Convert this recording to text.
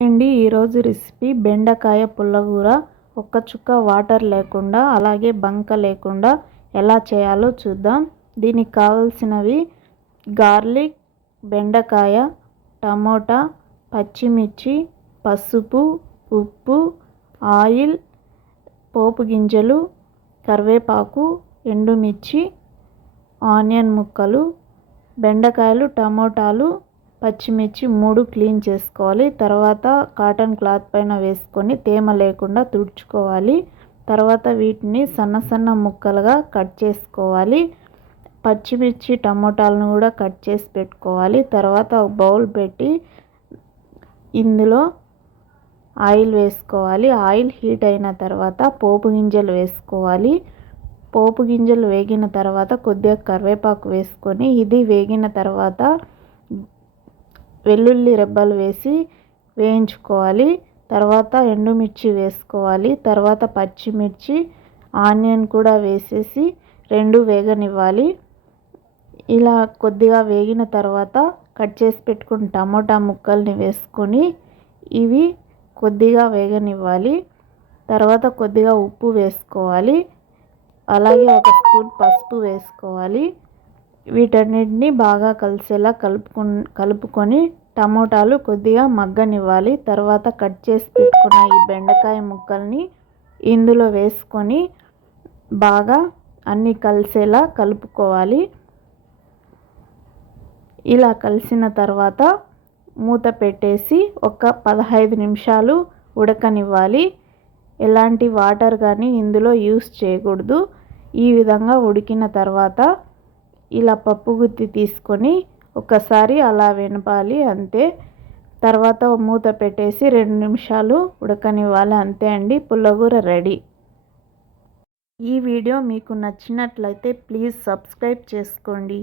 అండి ఈరోజు రెసిపీ బెండకాయ పుల్లగూర ఒక్క చుక్క వాటర్ లేకుండా అలాగే బంక లేకుండా ఎలా చేయాలో చూద్దాం. దీనికి కావలసినవి గార్లిక్ బెండకాయ టమోటా పచ్చిమిర్చి పసుపు ఉప్పు ఆయిల్ పోపు గింజలు కరివేపాకు ఎండుమిర్చి ఆనియన్ ముక్కలు బెండకాయలు టమోటాలు పచ్చిమిర్చి మూడు క్లీన్ చేసుకోవాలి. తర్వాత కాటన్ క్లాత్ పైన వేసుకొని తేమ లేకుండా తుడుచుకోవాలి. తర్వాత వీటిని సన్న సన్న ముక్కలుగా కట్ చేసుకోవాలి. పచ్చిమిర్చి టమోటాలను కూడా కట్ చేసి పెట్టుకోవాలి. తర్వాత ఒక బౌల్ పెట్టి ఇందులో ఆయిల్ వేసుకోవాలి. ఆయిల్ హీట్ అయిన తర్వాత పోపు గింజలు వేసుకోవాలి. పోపు గింజలు వేగిన తర్వాత కొద్దిగా కరివేపాకు వేసుకొని ఇది వేగిన తర్వాత వెల్లుల్లి రెబ్బలు వేసి వేయించుకోవాలి. తర్వాత ఎండుమిర్చి వేసుకోవాలి. తర్వాత పచ్చిమిర్చి ఆనియన్ కూడా వేసేసి రెండు వేగనివ్వాలి. ఇలా కొద్దిగా వేగిన తర్వాత కట్ చేసి పెట్టుకున్న టమోటా ముక్కల్ని వేసుకొని ఇవి కొద్దిగా వేగనివ్వాలి. తర్వాత కొద్దిగా ఉప్పు వేసుకోవాలి. అలాగే ఒక స్పూన్ పసుపు వేసుకోవాలి. వీటన్నిటిని బాగా కలిసేలా కలుపుకు కలుపుకొని టమోటాలు కొద్దిగా మగ్గనివ్వాలి. తర్వాత కట్ చేసి పెట్టుకున్న ఈ బెండకాయ ముక్కల్ని ఇందులో వేసుకొని బాగా అన్నీ కలిసేలా కలుపుకోవాలి. ఇలా కలిసిన తర్వాత మూత పెట్టేసి ఒక పదహైదు నిమిషాలు ఉడకనివ్వాలి. ఎలాంటి వాటర్ కానీ ఇందులో యూస్ చేయకూడదు. ఈ విధంగా ఉడికిన తర్వాత ఇలా పప్పు గుత్తి తీసుకొని ఒకసారి అలా వినపాలి అంతే. తర్వాత మూత పెట్టేసి రెండు నిమిషాలు ఉడకనివ్వాలి అంతే అండి. పుల్లగూర రెడీ. ఈ వీడియో మీకు నచ్చినట్లయితే ప్లీజ్ సబ్స్క్రైబ్ చేసుకోండి.